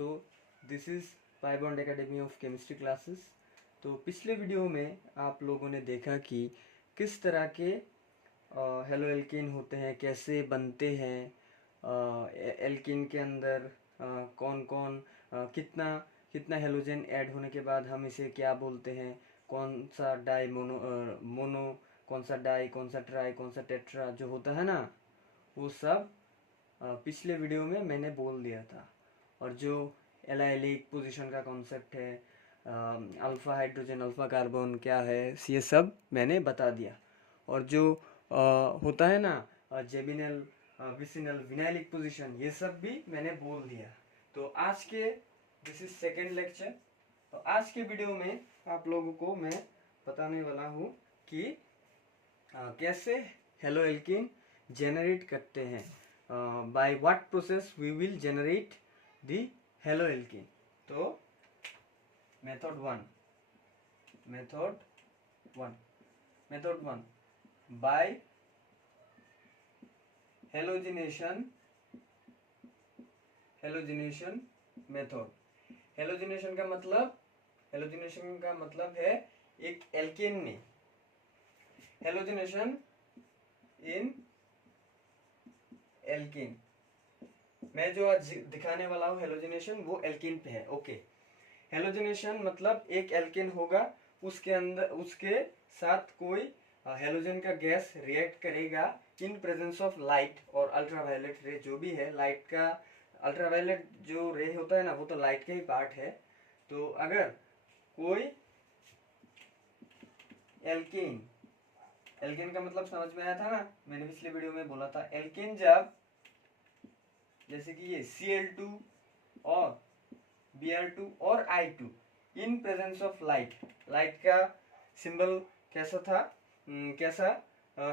So this is pi bond academy of chemistry classes. तो पिछले video में आप लोगों ने देखा कि किस तरह के हेलो एल्केन होते हैं, कैसे बनते हैं, एल्केन के अंदर कौन कौन कितना कितना हेलोजन ऐड होने के बाद हम इसे क्या बोलते हैं, कौन सा डाई मोनो, कौन सा डाई, कौन सा ट्राई, कौन सा टेट्रा जो होता है ना, वो सब पिछले वीडियो में मैंने बोल दिया था। और जो एलाइलिक पोजीशन का कॉन्सेप्ट है, अल्फ़ा हाइड्रोजन अल्फ़ा कार्बन क्या है, ये सब मैंने बता दिया। और जो होता है ना जेबिनल विसिनल विनाइलिक पोजीशन, ये सब भी मैंने बोल दिया। तो आज के दिस इज सेकेंड लेक्चर। तो आज के वीडियो में आप लोगों को मैं बताने वाला हूँ कि कैसे हेलो एल्कीन जेनरेट करते हैं, by what process we will generate the halo alkene. तो method one by halogenation method. Halogenation का मतलब है एक एल्केन में हेलोजिनेशन इन एल्केन। मैं जो आज दिखाने वाला हूँ हेलोजिनेशन वो एल्केन पे है। ओके, हेलोजिनेशन मतलब एक एल्केन होगा, उसके अंदर उसके साथ कोई हेलोजन का गैस रिएक्ट करेगा इन प्रेजेंस ऑफ लाइट और अल्ट्रावायलेट रे। जो भी है लाइट का, अल्ट्रावायलेट जो रे होता है ना, वो तो लाइट का ही पार्ट है। तो अगर कोई एल्केन का मतलब समझ में आया था ना, मैंने पिछले वीडियो में बोला था एल्केन जब, जैसे कि ये Cl2 और Br2 और I2 in presence of light, light का सिंबल कैसा था, कैसा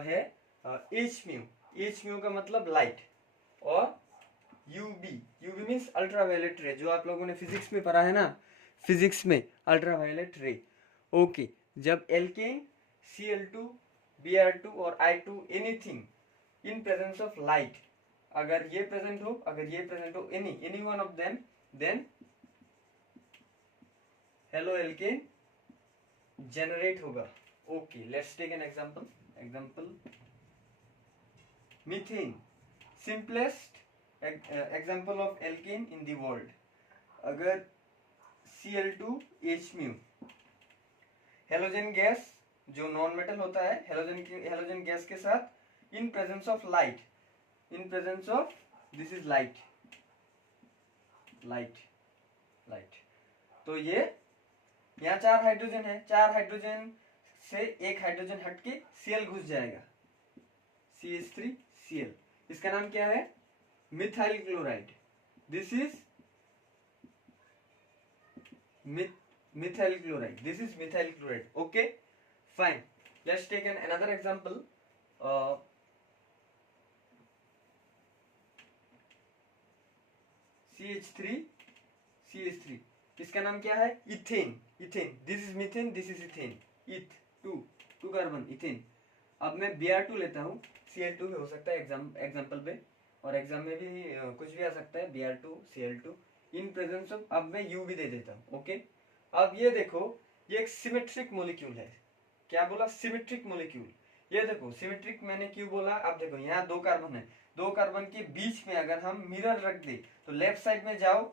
है H म्यू का मतलब लाइट, और यूवी मीन्स अल्ट्रावायलेट रे, जो आप लोगों ने फिजिक्स में पढ़ा है ना, फिजिक्स में अल्ट्रावायलेट रे। ओके, जब एल्केन Cl2 Br2 और I2 anything in presence of light, अगर ये प्रेजेंट हो any one of them, then halo alkane generate होगा। Okay, let's take an example methane, simplest example of alkane in the world. अगर Cl2H म्यू halogen gas जो non metal होता है, halogen gas के साथ in presence of light, in presence of this is light. तो ये यहाँ 4 हाइड्रोजन है, 4 हाइड्रोजन से एक हाइड्रोजन हटके Cl घुस जाएगा, CH3Cl। इसका नाम क्या है? Methyl chloride. This is methyl chloride. Okay, fine. Let's take an another example. CH3, इसका नाम क्या है? Ethane. This is methane, this is ethane, two carbon ethane. अब मैं Br2 लेता हूँ, Cl2 हो सकता है एग्जाम्पल पे, और एग्जाम में भी कुछ भी आ सकता है, Br2 Cl2 in presence of, अब मैं U भी दे देता हूँ। ओके, अब ये देखो, ये एक सिमेट्रिक मोलिक्यूल है। क्या बोला? Symmetric molecule. ये देखो सिमेट्रिक मैंने क्यों बोला? अब देखो यहाँ 2 कार्बन है, 2 कार्बन के बीच में अगर हम मिरर रख दे तो लेफ्ट साइड में जाओ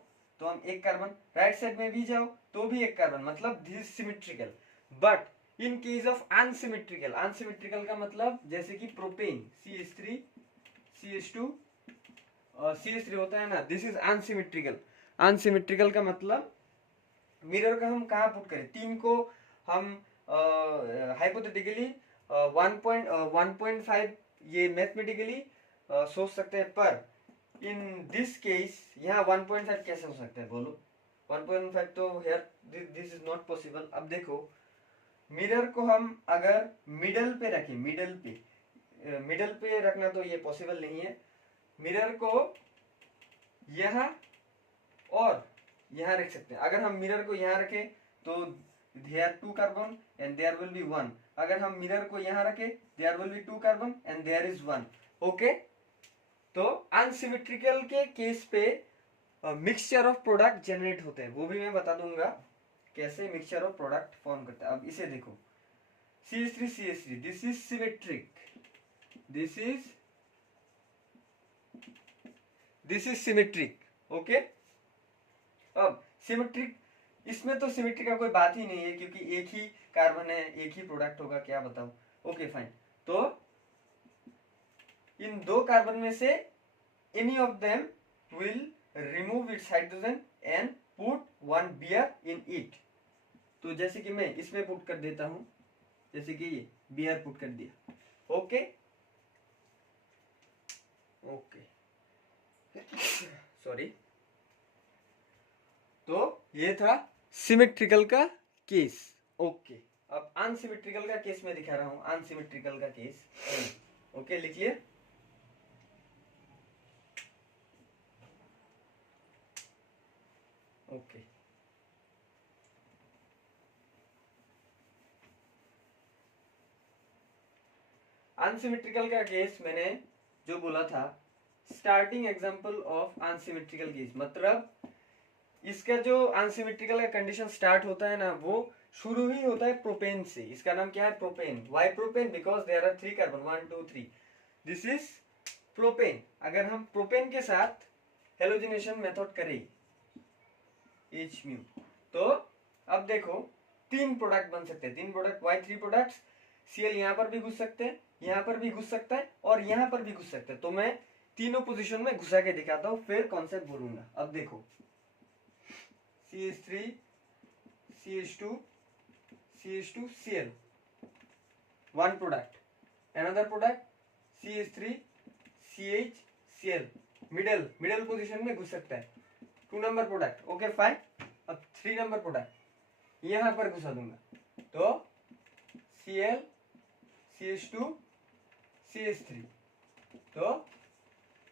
तो हम एक कार्बन, राइट साइड में भी जाओ तो भी एक कार्बन, मतलब this is symmetrical. But in case of unsymmetrical का मतलब जैसे कि प्रोपेन CH3 CH2 CH3 होता है ना, दिस इज अनसिमेट्रिकल का मतलब मिरर का हम कहाँ पुट करें? 3 को हम हाइपोथेटिकली 1.5 ये मैथमेटिकली सोच सकते हैं, पर इन दिस केस यहाँ 1.5 कैसे हो सकता है बोलो? 1.5 तो here this is not possible. अब देखो, मिरर को हम अगर मिडल पे रखें, मिडल पे रखना तो ये पॉसिबल नहीं है। मिरर को यहाँ और यहाँ रख सकते हैं। अगर हम मिरर को यहाँ रखें तो there 2 carbon and there will be 1। अगर हम मिरर को यहाँ रखें there will be 2 carbon and there is 1। Okay, तो अनसिमेट्रिकल के केस पे मिक्सचर ऑफ प्रोडक्ट जनरेट होते हैं, वो भी मैं बता दूंगा कैसे मिक्सचर ऑफ प्रोडक्ट फॉर्म करता है। अब इसे देखो, CH3 this is symmetric, this is symmetric, okay. अब सिमेट्रिक, इसमें तो सिमेट्रिक का कोई बात ही नहीं है क्योंकि एक ही कार्बन है, एक ही प्रोडक्ट होगा, क्या बताऊं। ओके फाइन, तो इन दो कार्बन में से any of them will remove its hydrogen and put one bear in it. तो जैसे कि मैं इसमें पुट कर देता हूं, जैसे कि ये बियर पुट कर दिया, ओके ओके सॉरी। तो ये था सिमेट्रिकल का केस, ओके। अब अनसिमेट्रिकल का केस मैं दिखा रहा हूं, अनसिमेट्रिकल का केस, ओके लिख लिए। ओके अनसिमेट्रिकल का केस मैंने जो बोला था, starting example of unsymmetrical case, मतलब इसका जो अनसिमेट्रिकल का कंडीशन स्टार्ट होता है ना, वो शुरू ही होता है प्रोपेन से। इसका नाम क्या है, propane. Why propane? Because there are 3 carbon, 1 2 3, this is propane. अगर हम प्रोपेन के साथ हेलोजिनेशन मेथड करें एच म्यू, तो अब देखो 3 प्रोडक्ट बन सकते हैं, 3 प्रोडक्ट, वाई 3 प्रोडक्ट्स। Cl यहाँ पर भी घुस सकते हैं, यहाँ पर भी घुस सकता है और यहाँ पर भी घुस सकते हैं। तो मैं तीनों पोजीशन में घुसा के दिखाता हूँ, फिर कॉन्सेप्ट बोलूंगा। अब देखो CH3 CH2 CH2 Cl, one product, another product CH3 CH Cl, middle position में घुस सकता है, 2 नंबर प्रोडक्ट, ओके फाइन। अब 3 नंबर प्रोडक्ट यहां पर घुसा दूंगा, तो Cl CH2 CH3, तो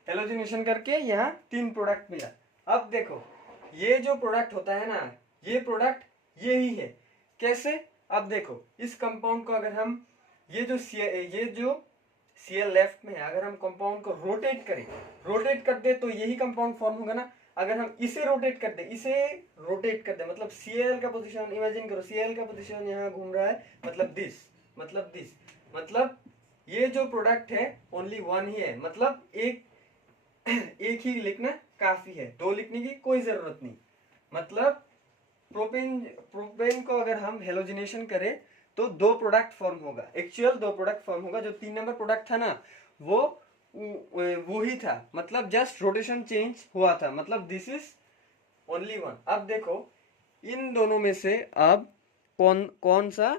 हेलोजिनेशन करके यहाँ 3 प्रोडक्ट मिला। अब देखो ये जो प्रोडक्ट होता है ना, ये प्रोडक्ट यही है। कैसे? अब देखो इस कंपाउंड को अगर हम ये जो Cl लेफ्ट में है, अगर हम कंपाउंड को रोटेट कर दे तो यही कंपाउंड फॉर्म होगा ना। अगर हम इसे रोटेट कर दे मतलब Cl का पोजीशन इमेजिन करो, Cl का पोजीशन यहाँ घूम रहा है, मतलब ये जो प्रोडक्ट है ओनली वन ही है, मतलब एक ही लिखना काफी है, 2 लिखने की कोई जरूरत नहीं। मतलब प्रोपेन को अगर हम हेलोजिनेशन करें तो 2 प्रोडक्ट फॉर्म होगा, एक्चुअल 2 प्रोडक्ट फॉर्म होगा। जो 3 नंबर प्रोडक्ट था ना, वो ही था, मतलब जस्ट रोटेशन चेंज हुआ था, मतलब दिस इज ओनली वन। अब देखो इन दोनों में से अब कौन सा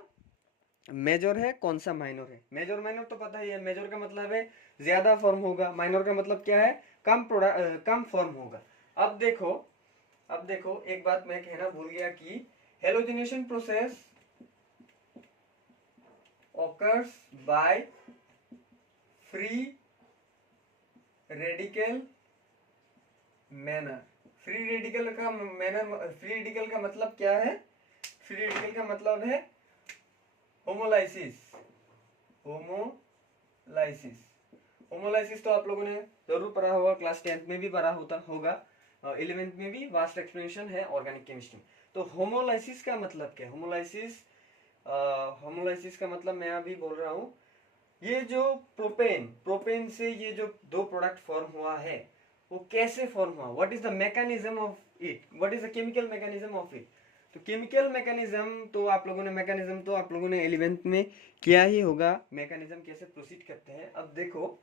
मेजर है, कौन सा माइनर है। मेजर माइनर तो पता ही है, मेजर का मतलब है ज्यादा फॉर्म होगा, माइनर का मतलब क्या है, कम फॉर्म होगा। अब देखो एक बात मैं कहना भूल गया कि halogenation process occurs by free radical manner। Free radical का मतलब क्या है? फ्री रेडिकल का मतलब है होमोलाइसिस तो आप लोगों ने जरूर पढ़ा होगा, क्लास 10th में भी पढ़ा होगा, 11th में भी वास्ट एक्सप्लेनेशन है ऑर्गेनिक केमिस्ट्री में। तो होमोलाइसिस का मतलब क्या है? होमोलाइसिस का मतलब मैं अभी बोल रहा हूँ, ये जो प्रोपेन से ये जो 2 प्रोडक्ट फॉर्म हुआ है, वो कैसे फॉर्म हुआ, what is the mechanism of it, what is the chemical mechanism of it. तो केमिकल मैकेनिज्म तो आप लोगों ने 11th में किया ही होगा, मैकेनिज्म कैसे प्रोसीड करते हैं। अब देखो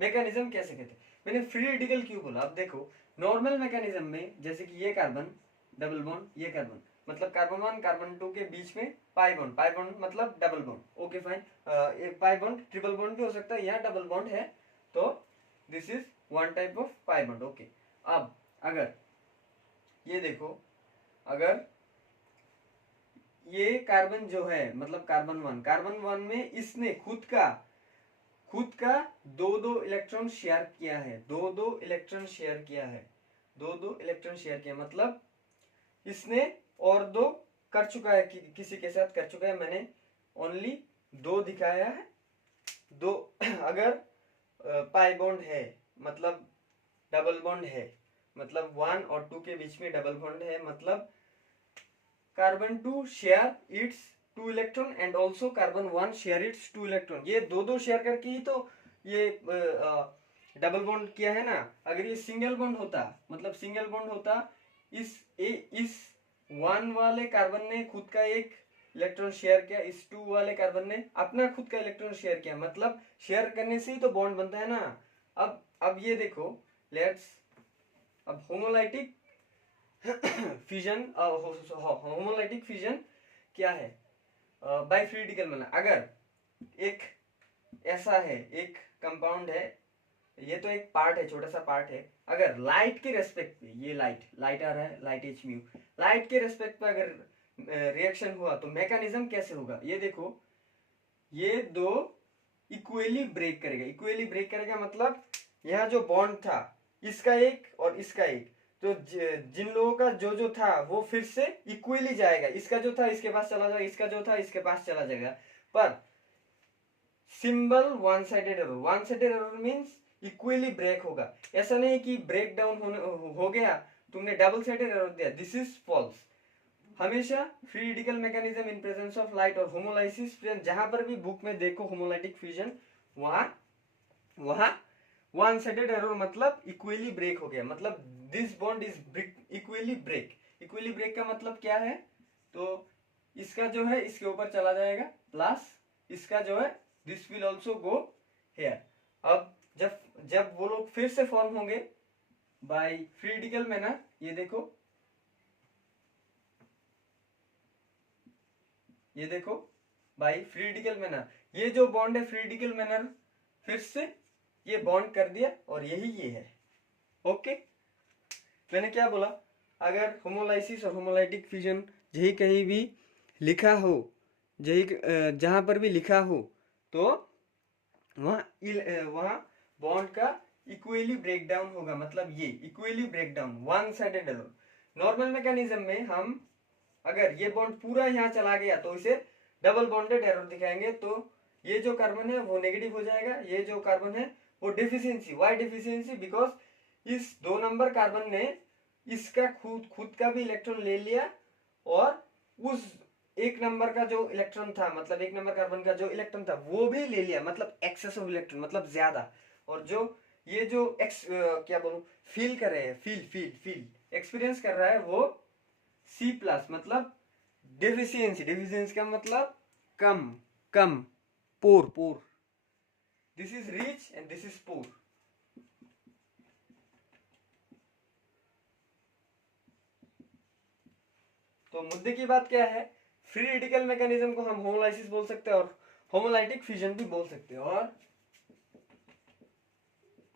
मैकेनिज्म कैसे कहते हैं, मैंने फ्री रेडिकल क्यों बोला। अब देखो नॉर्मल मैकेनिज्म में जैसे कि ये कार्बन डबल बॉन्ड, ये कार्बन मतलब कार्बन 1 कार्बन 2 के बीच में पाई बॉन्ड मतलब डबल बॉन्ड, ओके फाइन। एक पाई बॉन्ड ट्रिपल बॉन्ड भी हो सकता है, यहाँ डबल बॉन्ड है, तो this is one type of pi bond, okay. अब अगर ये देखो, अगर ये कार्बन जो है मतलब कार्बन वन में इसने खुद का 2 इलेक्ट्रॉन शेयर किया है, 2 इलेक्ट्रॉन शेयर किया, मतलब इसने और 2 कर चुका है, किसी के साथ कर चुका है, मैंने ओनली 2 दिखाया है। 2 अगर पाई बॉन्ड है मतलब डबल बॉन्ड है, मतलब 1 और 2 के बीच में डबल बॉन्ड है, मतलब carbon 2 share its 2 electron and also carbon 1 share its 2 electron. ये दो शेयर करके ही तो ये डबल बॉन्ड किया है ना। अगर ये सिंगल बॉन्ड होता, मतलब सिंगल बॉन्ड होता, इस 1 वाले कार्बन ने खुद का एक इलेक्ट्रॉन शेयर किया, इस 2 वाले कार्बन ने अपना खुद का इलेक्ट्रॉन शेयर किया, मतलब शेयर करने से ही तो बॉन्ड बनता है ना। अब ये देखो, लेट्स अब होमोलाइटिक फ्यूजन, होमोलाइटिक फ्यूजन क्या है? By free radical manner. अगर एक ऐसा है, एक कंपाउंड है, ये तो एक पार्ट है, छोटा सा पार्ट है, अगर लाइट के रेस्पेक्ट पे, ये लाइट आ रहा है, लाइट एच म्यू, लाइट के रेस्पेक्ट पे अगर रिएक्शन हुआ तो मैकेनिज्म कैसे होगा? ये देखो, ये दो इक्वली ब्रेक करेगा। इक्वली ब्रेक करेगा मतलब यहाँ जो बॉन्ड था, इसका एक और इसका एक, तो जिन लोगों का जो था वो फिर से इक्वली जाएगा। इसका जो था इसके पास चला जाएगा, इसका जो था इसके पास चला जाएगा। पर symbol one sided arrow, one sided arrow means equally break होगा। ऐसा नहीं कि ब्रेक डाउन हो गया, तुमने डबल साइडेड एरर दिया, दिस इज फॉल्स। हमेशा free radical mechanism in presence of light और होमोलाइसिस फ्यूजन, जहां पर भी बुक में देखो होमोलाइटिक फ्यूजन, वहां वन साइडेड एरर मतलब इक्वली ब्रेक हो गया, मतलब this bond is equally break. Equally break का मतलब क्या है? तो इसका जो है इसके ऊपर चला जाएगा, प्लस इसका जो है this will also go here. अब जब वो लोग फिर से फॉर्म होंगे बाय फ्री रेडिकल मैनर, ये देखो, ये देखो बाय फ्री रेडिकल मैनर, ये जो बॉन्ड है फ्री रेडिकल मैनर फिर से ये बॉन्ड कर दिया और यही ये है। ओके, मैंने क्या बोला? अगर होमोलाइसिस और होमोलाइटिक फ्यूजन यही कहीं भी लिखा हो, यही जहां पर भी लिखा हो, तो वहां बॉन्ड का इक्वली ब्रेक डाउन होगा, मतलब ये equally break down, one sided arrow. Normal mechanism में हम अगर ये बॉन्ड पूरा यहाँ चला गया तो इसे डबल बॉन्डेड एरर दिखाएंगे, तो ये जो कार्बन है वो नेगेटिव हो जाएगा, ये जो कार्बन है वो डिफिशियंसी। Y deficiency? बिकॉज इस 2 नंबर कार्बन ने इसका खुद का भी इलेक्ट्रॉन ले लिया और उस 1 नंबर का जो इलेक्ट्रॉन था, मतलब 1 नंबर कार्बन का जो इलेक्ट्रॉन था वो भी ले लिया, मतलब एक्सेस ऑफ इलेक्ट्रॉन, मतलब ज्यादा। और जो ये जो क्या बोलूं, फील कर रहे हैं, फील एक्सपीरियंस कर रहा है वो C प्लस, मतलब डेफिशिएंसी। डेफिशिएंसी का मतलब कम, poor. This is rich and this is poor. तो मुद्दे की बात क्या है? फ्री रेडिकल मैकेनिज्म को हम होमोलाइसिस बोल सकते हैं और होमोलाइटिक फ्यूजन भी बोल सकते हैं, और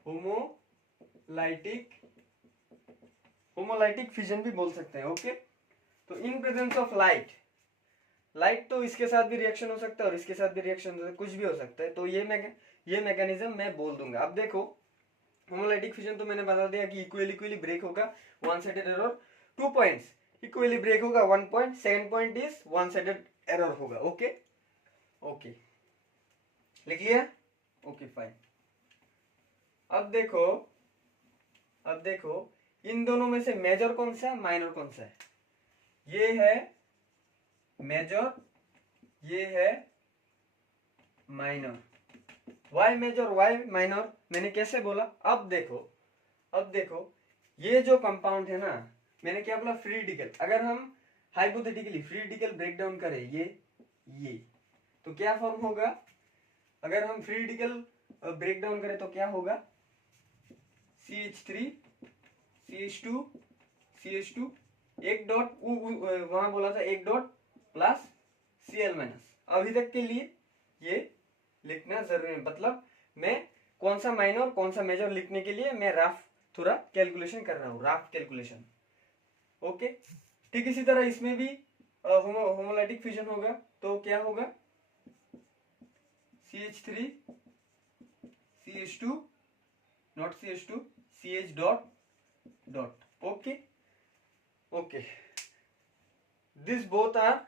होमोलाइटिक फ्यूजन भी बोल सकते हैं। ओके, तो इन प्रेजेंस ऑफ लाइट तो इसके साथ भी रिएक्शन हो सकता है और इसके साथ भी रिएक्शन हो सकता है, कुछ भी हो सकता है। तो ये मैकेनिज्म मैं बोल दूंगा। अब देखो, होमोलाइटिक फ्यूजन तो मैंने बता दिया कि इक्वली ब्रेक होगा, one sided arrow. 2 points, equally break होगा 1 point, second point is one sided arrow होगा। ओके, लिख लिया? Okay, fine. अब देखो इन दोनों में से मेजर कौन सा है, माइनर कौन सा है? ये है मेजर, ये है minor. Why major why minor मैंने कैसे बोला? अब देखो ये जो कंपाउंड है ना, मैंने क्या बोला? Free radical. अगर हम hypothetically free radical break down करें ये तो क्या फॉर्म होगा? अगर हम फ्री रेडिकल ब्रेक डाउन करें तो क्या होगा? CH3 CH2 CH2 एक डॉट, वहां बोला था एक डॉट प्लस Cl माइनस। अभी तक के लिए ये लिखना जरूरी है, मतलब मैं कौन सा माइनर कौन सा मेजर लिखने के लिए मैं रफ थोड़ा कैलकुलेशन कर रहा हूँ, रफ कैलकुलेशन। ओके, ठीक इसी तरह इसमें भी होमोलाइटिक फ्यूजन होगा, तो क्या होगा? CH3 CH2 not CH2 CH dot. Okay, this both are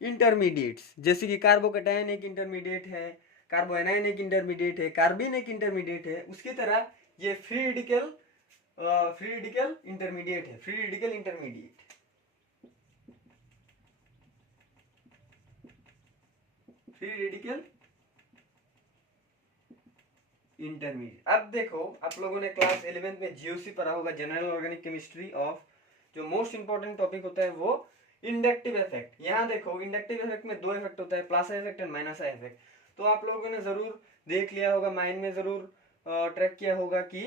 intermediates. जैसे कि कार्बोकैटायन एक इंटरमीडिएट है, कार्बोएनायन एक इंटरमीडिएट है, कार्बिन एक इंटरमीडिएट है, उसकी तरह ये free radical free radical intermediate है, free radical intermediate, free radical intermediate. अब देखो आप लोगों ने क्लास 11th में जीओसी पढ़ा होगा, जनरल ऑर्गेनिक केमिस्ट्री ऑफ, जो मोस्ट इंपॉर्टेंट टॉपिक होता है वो इंडक्टिव इफेक्ट। यहाँ देखो इंडक्टिव इफेक्ट में दो इफेक्ट होता है, plus effect and minus effect. तो आप लोगों ने जरूर देख लिया होगा, माइंड में जरूर ट्रैक किया होगा कि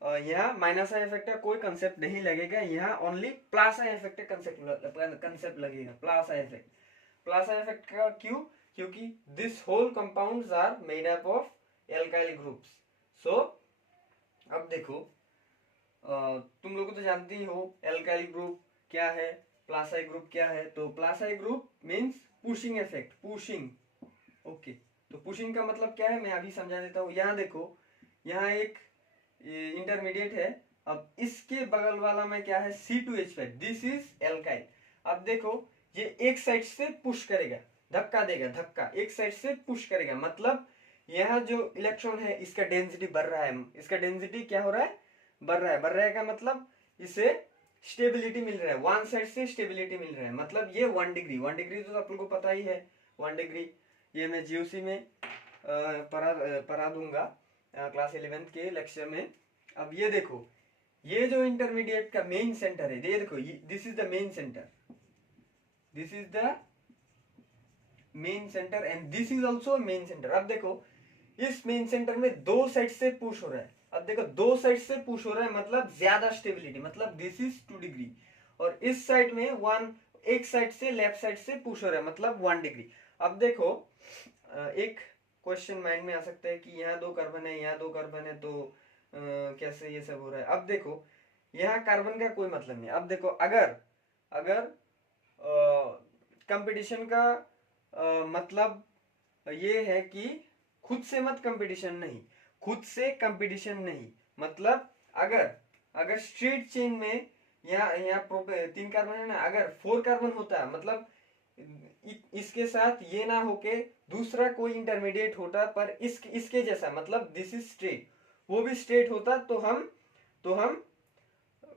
यहाँ माइनस इफेक्ट का कोई कंसेप्ट नहीं लगेगा, यहाँ ओनली प्लस इफेक्ट का कंसेप्ट लगेगा। प्लस इफेक्ट, प्लस इफेक्ट का क्यों? क्योंकि this whole compounds are made up of alkyl groups. So अब देखो तुम लोग तो जानते ही हो एल्काइल ग्रुप क्या है, प्लासाई ग्रुप क्या है। तो plus I group means pushing effect, pushing. Okay, तो पुशिंग का मतलब क्या है मैं अभी समझा देता हूँ। यहाँ देखो, यहाँ एक इंटरमीडिएट है, अब इसके बगल वाला में क्या है, C2H5, दिस इज एल्काइल। अब देखो ये एक साइड से पुश करेगा, धक्का देगा, धक्का एक साइड से पुश करेगा, मतलब यहाँ जो इलेक्ट्रॉन है इसका डेंसिटी बढ़ रहा है, इसका डेंसिटी क्या हो रहा है, बढ़ रहा है। बढ़ रहा है का मतलब इसे स्टेबिलिटी मिल रहा है, वन साइड से स्टेबिलिटी मिल रहा है, मतलब ये 1 डिग्री, 1 डिग्री तो आप लोगों को पता ही है 1 डिग्री, ये मैं जीओसी में पढ़ा दूंगा क्लास 11th के लेक्चर में। अब ये देखो, ये जो इंटरमीडिएट का मेन सेंटर है, ये देखो this is the main centre, this is the main centre and this is also main centre. अब देखो इस मेन सेंटर में दो साइड से पुश हो रहा है। अब देखो दो साइड से पुश हो रहा है मतलब ज्यादा स्टेबिलिटी, मतलब दिस इज 2 डिग्री, और इस साइड में एक साइड से लेफ्ट साइड से पुश हो रहा है मतलब 1 डिग्री। अब देखो एक क्वेश्चन माइंड में आ सकता है कि यहाँ 2 कार्बन है, यहाँ 2 कार्बन है, तो कैसे ये सब हो रहा है। अब देखो यहाँ कार्बन का कोई मतलब नहीं। अब देखो अगर कंपटीशन का मतलब ये है कि खुद से मत कंपटीशन नहीं, खुद से कंपटीशन नहीं, मतलब अगर स्ट्रेट चेन में यहाँ 3 कार्बन है ना, अगर 4 कार्बन होता मतलब इसके साथ ये ना होके दूसरा कोई इंटरमीडिएट होता, पर इसके जैसा, मतलब दिस इज स्ट्रेट, वो भी स्ट्रेट होता, तो हम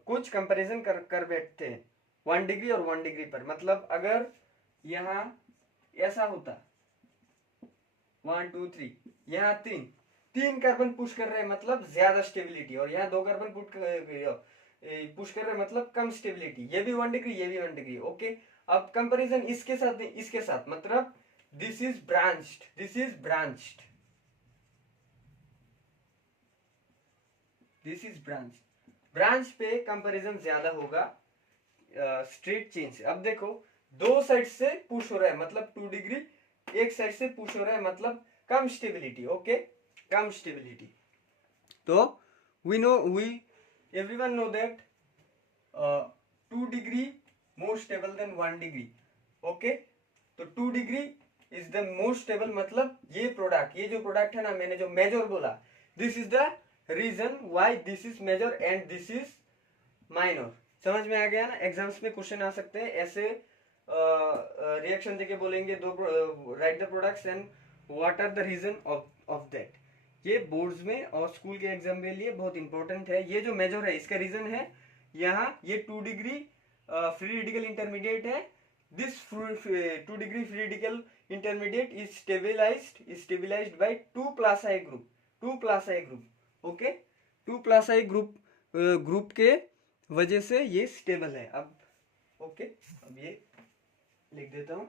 कुछ कंपैरिजन कर बैठते हैं 1 डिग्री और 1 डिग्री पर। मतलब अगर यहाँ ऐसा होता 1 2 3, यहाँ 3 कार्बन पुश कर रहे हैं मतलब ज्यादा स्टेबिलिटी, और यहाँ 2 कार्बन पुश कर रहे हैं मतलब कम स्टेबिलिटी, ये भी 1 डिग्री, ये भी 1 डिग्री। ओके, अब कंपैरिजन इसके साथ नहीं, इसके साथ, मतलब this is branched, this is branched, this is branched. Branch पे कंपैरिजन ज्यादा होगा स्ट्रेट चेन से। अब देखो दो साइड से पुश हो रहा है मतलब 2 डिग्री, एक साइड से पुश हो रहा है मतलब कम स्टेबिलिटी। ओके, कम स्टेबिलिटी। तो we everyone know that 2 degree more stable then 1 degree. Okay, तो 2 degree is the most stable, मतलब ये जो प्रोडक्ट है ना, मैंने जो मेजर बोला, this is the reason why this is major and this is minor. समझ में आ गया ना? एग्जाम्स में क्वेश्चन आ सकते हैं ऐसे, रिएक्शन देके बोलेंगे दो, write the products and what are the reason of that. ये बोर्ड्स में और स्कूल के एग्जाम के लिए बहुत इंपॉर्टेंट है। ये जो मेजर है इसका रीजन है यहाँ ये 2 डिग्री फ्री रेडिकल इंटरमीडिएट है। This 2 degree free radical intermediate is stabilized by 2+I group, 2+I group. Okay, 2+I group के वजह से ये स्टेबल है। अब ओके, अब ये लिख देता हूं,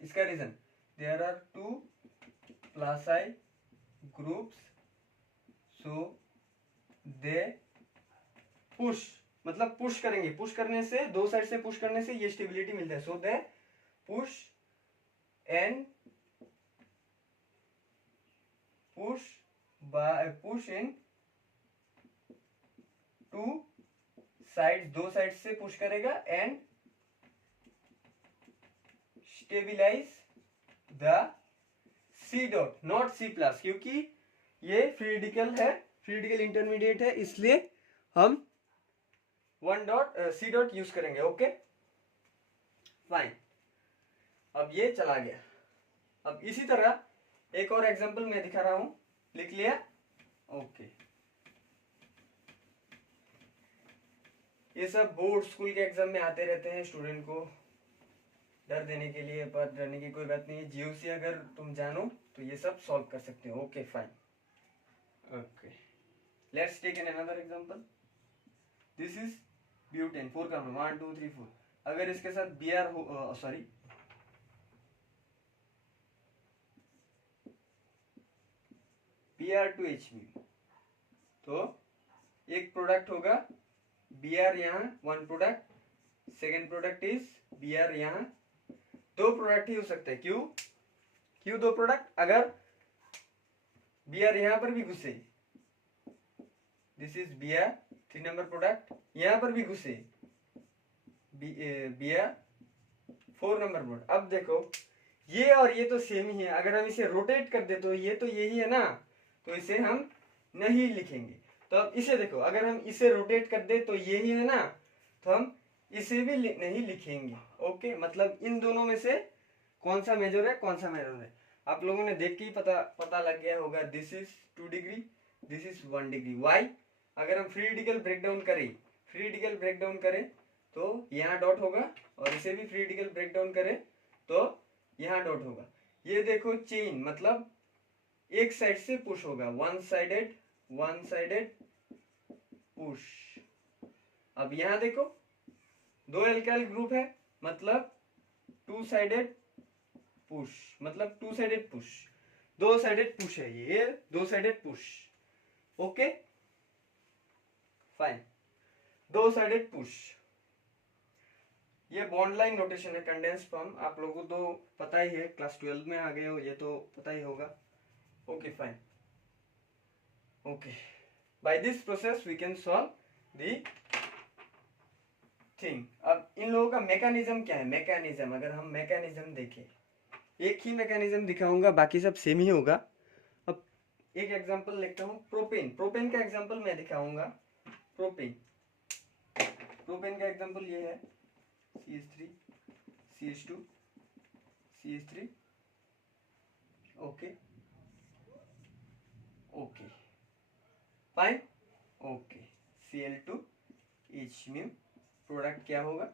इसका reason there are 2+I groups, so they push, मतलब पुश करेंगे, पुश करने से, दो साइड से पुश करने से ये स्टेबिलिटी मिलता है। So they push and push in 2 side, दो साइड से पुश करेगा and stabilize the C dot, not C plus, क्योंकि ये फ्री रेडिकल है, फ्री रेडिकल इंटरमीडिएट है, इसलिए हम C डॉट यूज करेंगे। ओके फाइन, अब ये चला गया। अब इसी तरह एक और एग्जांपल मैं दिखा रहा हूं, लिख लिया? ओके। ये सब बोर्ड स्कूल के एग्जाम में आते रहते हैं स्टूडेंट को डर देने के लिए, पर डरने की कोई बात नहीं है। जीओसी अगर तुम जानो तो ये सब सॉल्व कर सकते हो। Okay fine. Okay, let's take an another example. This is butane, 4 carbon, 1 2 3 4। अगर इसके साथ Br हो, सॉरी Br2Hb, तो एक प्रोडक्ट होगा Br यहाँ, one product, second product is Br यहाँ। दो प्रोडक्ट ही हो सकते हैं। क्यों? क्यों दो प्रोडक्ट? अगर Br यहाँ पर भी घुसे, this is Br, 3 number product, यहाँ पर भी घुसे Br, 4 नंबर प्रोडक्ट। अब देखो ये और ये तो सेम ही है, अगर हम इसे रोटेट कर दे तो ये तो यही है ना, तो इसे हम नहीं लिखेंगे। तो अब इसे देखो, अगर हम इसे रोटेट कर दे तो यही है ना, तो हम इसे भी नहीं लिखेंगे। ओके, मतलब इन दोनों में से कौन सा मेजर है, कौन सा मेजर है, आप लोगों ने देख के ही पता लग गया होगा। This is 2 degree, this is 1 degree. Why? अगर हम फ्री रेडिकल ब्रेकडाउन करें तो यहाँ डॉट होगा, और इसे भी फ्री रेडिकल ब्रेकडाउन करें तो यहाँ डॉट होगा। ये देखो चेन, मतलब एक साइड से पुश होगा, वन साइडेड पुश। अब यहाँ देखो दो एल्काइल ग्रुप है, मतलब टू साइडेड पुश, मतलब टू साइडेड पुश, दो साइडेड पुश है ये, दो साइडेड पुश। ओके फाइन, दो साइडेड पुश। ये बॉन्ड लाइन नोटेशन है, कंडेंस फॉर्म। आप लोगों को तो पता ही है, क्लास 12 में आ गए हो, ये तो पता ही होगा। Okay fine. Okay, by this process we can solve the thing. अब इन लोगों का मैकेनिज्म क्या है? मैकेनिज्म, अगर हम मैकेनिज्म देखें, एक ही मैकेनिज्म दिखाऊंगा, बाकी सब सेम ही होगा। अब एक एग्जांपल लिखता हूँ, प्रोपेन का एग्जांपल मैं दिखाऊंगा। प्रोपेन का एग्जांपल ये है, CH3 CH2 CH3। Okay fine. Okay, Cl2 Hmu, product क्या होगा?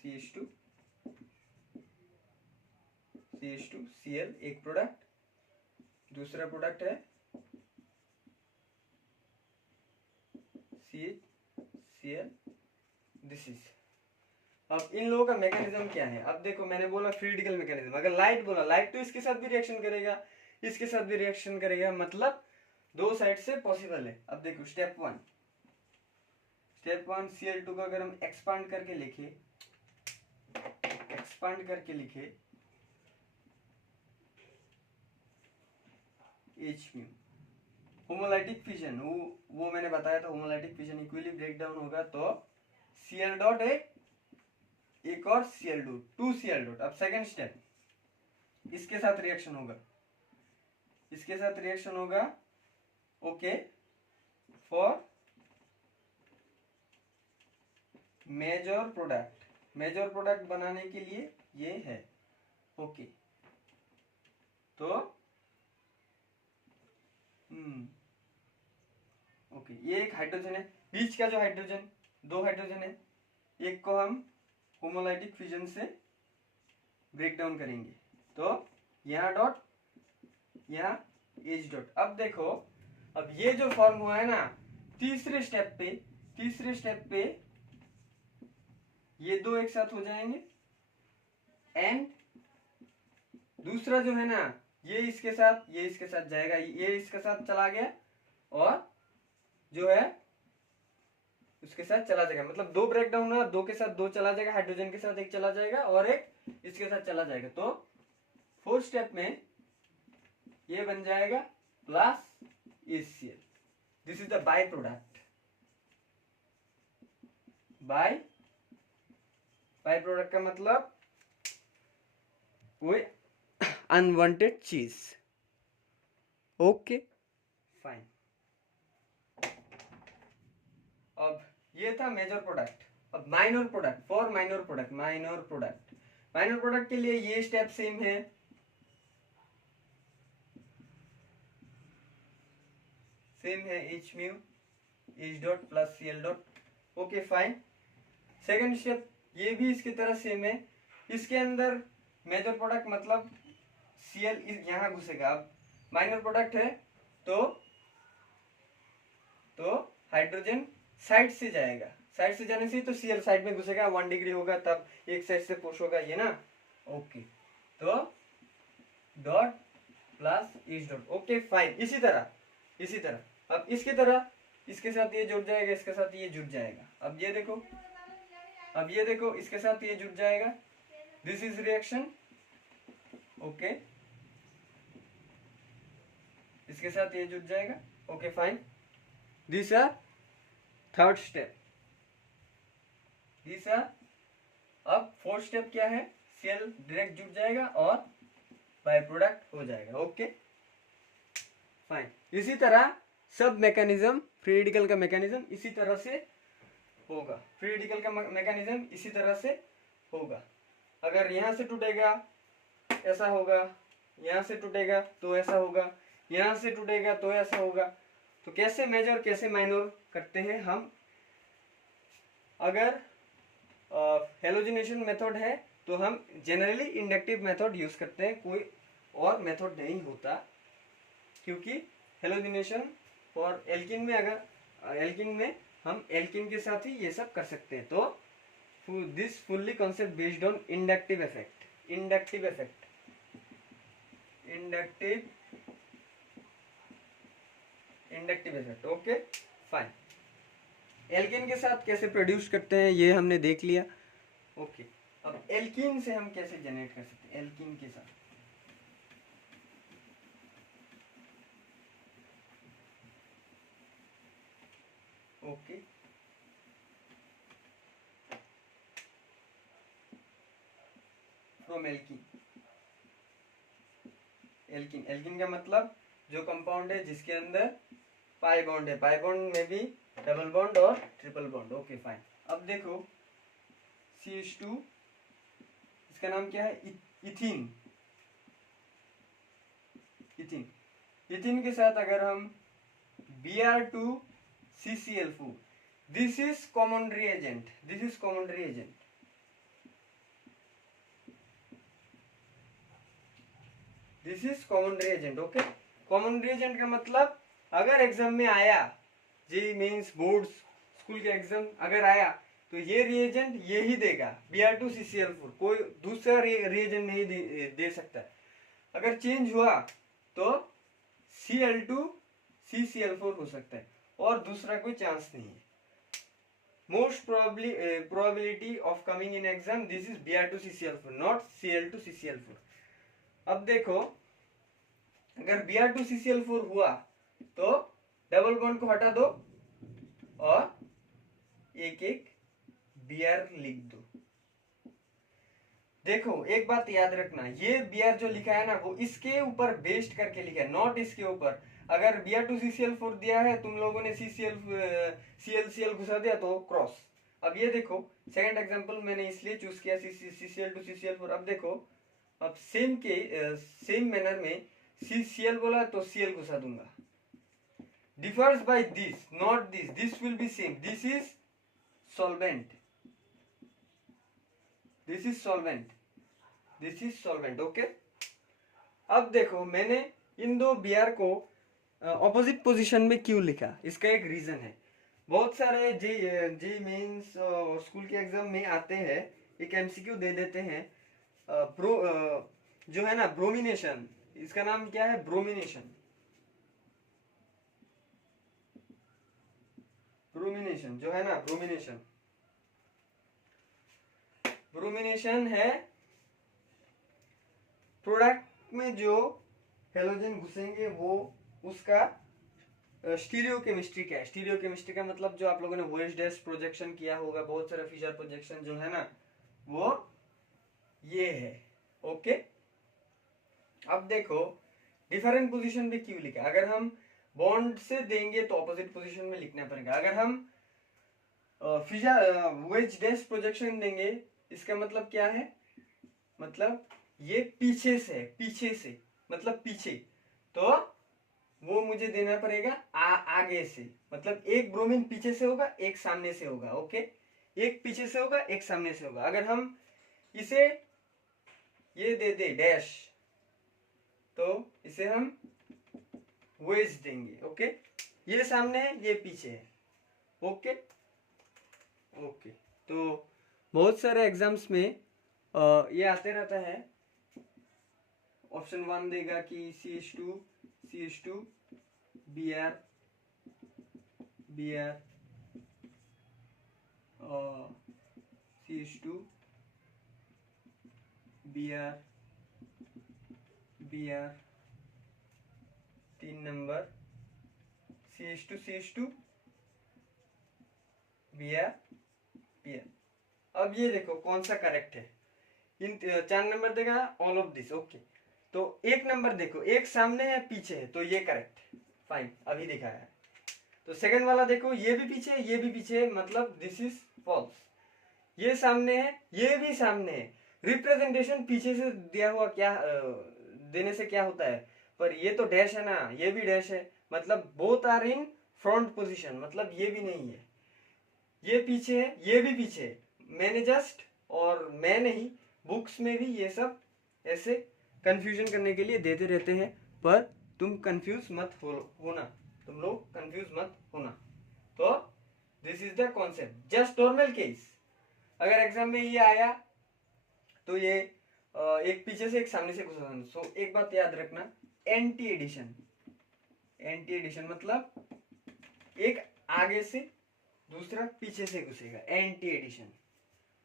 CH2 Cl, एक प्रोडक्ट, दूसरा प्रोडक्ट है Cl, दिस इज। अब इन लोगों का मैकेनिज्म क्या है? अब देखो, मैंने बोला फ्री रेडिकल मैकेनिज्म। अगर लाइट बोला, लाइट तो इसके साथ भी रिएक्शन करेगा, इसके साथ भी रिएक्शन करेगा, मतलब दो साइड से पॉसिबल है। अब देखो स्टेप वन Cl2 को अगर हम एक्सपांड करके लिखे Hmu, होमोलाइटिक फिजन, वो मैंने बताया था, होमोलाइटिक फिजन इक्वली ब्रेकडाउन होगा तो Cl डॉट एक और Cl2, 2 Cl डॉट। अब सेकेंड स्टेप, इसके साथ रिएक्शन होगा, ओके, फॉर मेजर प्रोडक्ट बनाने के लिए ये है। ओके, तो ओके, ये एक हाइड्रोजन है, बीच का जो हाइड्रोजन, दो हाइड्रोजन है, एक को हम होमोलाइटिक फिजन से ब्रेक डाउन करेंगे, तो यहाँ डॉट, यहाँ H डॉट। अब देखो, अब ये जो फॉर्म हुआ है ना, तीसरे स्टेप पे ये दो एक साथ हो जाएंगे, एंड दूसरा जो है ना, ये इसके साथ जाएगा, ये इसके साथ चला गया, और जो है उसके साथ चला जाएगा, मतलब दो ब्रेक डाउन हुआ, दो के साथ दो चला जाएगा, हाइड्रोजन के साथ एक चला जाएगा और एक इसके साथ चला जाएगा, तो फोर्थ स्टेप में ये बन जाएगा plus HCl। This is the by product. By product का मतलब कोई अनवांटेड चीज। Okay fine. अब ये था मेजर प्रोडक्ट। अब minor product, for minor product के लिए ये स्टेप सेम है, सेम है H mu H dot plus Cl dot. Okay fine. Second step ये भी इसकी तरह सेम है। इसके अंदर मेजर प्रोडक्ट मतलब Cl यहाँ घुसेगा। अब माइनर प्रोडक्ट है तो हाइड्रोजन साइड से जाएगा, साइड से जाने से तो Cl साइड में घुसेगा, 1 डिग्री होगा तब एक साइड से पुश होगा, ये ना। ओके तो dot plus H dot. Okay fine. इसी तरह अब इसकी तरह इसके साथ ये जुड़ जाएगा, इसके साथ ये जुड़ जाएगा। अब ये देखो इसके साथ ये जुड़ जाएगा। This is reaction. ओके इसके साथ ये जुड़ जाएगा। Okay fine. This are third step. अब फोर्थ स्टेप क्या है? Cl डायरेक्ट जुड़ जाएगा और बाय प्रोडक्ट हो जाएगा। Okay fine. इसी तरह सब मैकेनिज्म, फ्री रेडिकल का मैकेनिज्म इसी तरह से होगा। फ्री रेडिकल का मैकेनिज्म इसी तरह से होगा। अगर यहां से टूटेगा ऐसा होगा, यहां से टूटेगा तो ऐसा होगा, यहां से टूटेगा तो ऐसा होगा। तो कैसे मेजर कैसे माइनर करते हैं हम? अगर हेलोजिनेशन मेथड है तो हम जनरली इंडक्टिव मेथड यूज करते हैं, कोई और मेथड नहीं होता, क्योंकि हेलोजिनेशन और एल्किन में अगर एल्किन में हम एल्किन के साथ ही ये सब कर सकते हैं। तो this fully concept based on inductive effect. Okay fine. Alkene के साथ कैसे प्रोड्यूस करते हैं ये हमने देख लिया। ओके अब एल्किन से हम कैसे जनरेट कर सकते हैं? एल्किन के साथ ओके फ्रॉम एल्किन का मतलब जो कंपाउंड है जिसके अंदर पाई बॉन्ड है, पाई बॉन्ड में भी डबल बॉन्ड और ट्रिपल बॉन्ड। Okay fine. अब देखो CH2 इसका नाम क्या है? इथीन के साथ अगर हम Br2CCl4, this is common reagent. Okay common reagent का मतलब अगर एग्जाम में आया, जेईई मेंस बोर्ड्स स्कूल के एग्जाम अगर आया तो ये रिएजेंट ये ही देगा, Br2CCl4, कोई दूसरा रिएजेंट नहीं दे सकता। अगर चेंज हुआ तो Cl2CCl4 हो सकता है और दूसरा कोई चांस नहीं है। Most probability of coming in exam this is Br2CCl4 not Cl2CCl4। अब देखो अगर Br2CCl4 हुआ तो डबल बॉन्ड को हटा दो और एक Br लिख दो। देखो एक बात याद रखना, ये Br जो लिखा है ना वो इसके ऊपर बेस्ड करके लिखा है, नॉट इसके ऊपर। अगर Br2CCl4 दिया है, तुम लोगों ने ClCl घुसा दिया तो क्रॉस। अब ये देखो सेकंड एग्जांपल मैंने इसलिए चूज किया CCl2CCl4। अब देखो अब सेम मैनर में Cl बोला तो Cl घुसा दूंगा। Differs by this not this will be same. This is solvent. Okay अब देखो मैंने इन दो Br को ऑपोजिट पोजीशन में क्यों लिखा, इसका एक रीजन है। बहुत सारे जे मेंस और स्कूल के एग्जाम में आते हैं, एक MCQ दे देते हैं जो है ना ब्रोमिनेशन, इसका नाम क्या है? ब्रोमिनेशन जो है ना ब्रोमिनेशन है प्रोडक्ट में जो हेलोजन घुसेंगे वो उसका स्टीरियोकेमिस्ट्री क्या है? स्टीरियोकेमिस्ट्री का मतलब जो आप लोगों ने वेज डैश प्रोजेक्शन किया होगा, बहुत सारा फिशर प्रोजेक्शन जो है ना वो ये है। ओके अब देखो डिफरेंट पोजीशन पे क्यों लिखा? अगर हम बॉन्ड से देंगे तो ऑपोजिट पोजीशन में लिखना पड़ेगा। अगर हम वेज डैश प्रोजेक्शन देंगे इसका मतलब क्या है? मतलब ये पीछे से मतलब पीछे, तो वो मुझे देना पड़ेगा आगे से, मतलब एक ब्रोमीन पीछे से होगा, एक सामने से होगा। ओके, एक पीछे से होगा, एक सामने से होगा। अगर हम इसे ये दे दे डैश, तो इसे हम वेज देंगे। ओके, ये सामने है, ये पीछे है। ओके ओके, तो बहुत सारे एग्जाम्स में ये आते रहता है। ऑप्शन 1 देगा कि CH2 Br CH2 Br 3 number CH2 Br। अब ये देखो कौन सा करेक्ट है। इन 4 नंबर देगा ऑल ऑफ दिस। ओके, तो एक नंबर देखो, एक सामने है, पीछे है, तो ये करेक्ट है। फाइन, अभी दिखाया है। तो सेकंड वाला देखो, ये भी पीछे है, ये भी पीछे है, मतलब दिस इज फॉल्स। ये सामने है, ये भी सामने है। रिप्रेजेंटेशन पीछे से दिया हुआ क्या देने से क्या होता है, पर ये तो डैश है ना, ये भी डैश है, मतलब both are in front position, मतलब ये भी नहीं है, ये पीछे है, ये भी पीछे है। मैंने जस्ट, और मैं नहीं, बुक्स में भी ये सब ऐसे कंफ्यूजन करने के लिए देते रहते हैं, पर तुम कंफ्यूज मत होना, तुम लोग कंफ्यूज मत होना। तो this is the concept, just normal case. अगर एग्जाम में ये आया तो ये एक पीछे से एक सामने से घुसा। सो एक बात याद रखना, एंटी एडिशन मतलब एक आगे से दूसरा पीछे से घुसेगा, एंटी एडिशन।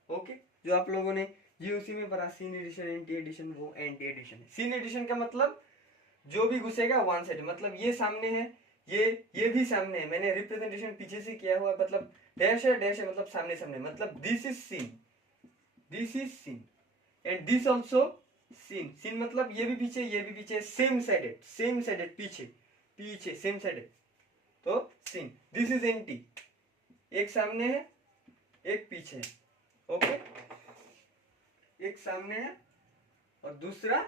ओके, जो आप लोगों ने जीओसी में पढ़ा सीन एडिशन, एंटी एडिशन, वो एंटी एडिशन है। सीन एडिशन का मतलब जो भी घुसेगा वन साइड, मतलब ये सामने है, ये भी सामने है, मैंने रिप्रेजेंटेशन पीछे से किया हुआ, मतलब डैश है मतलब सामने सामने, मतलब this is seen and this also seen मतलब ये भी पीछे, ये भी पीछे, सेम साइडेड, पीछे सेम साइडेड, तो सीन। दिस इज एंटी, एक सामने है, एक पीछे है। ओके, एक सामने है और दूसरा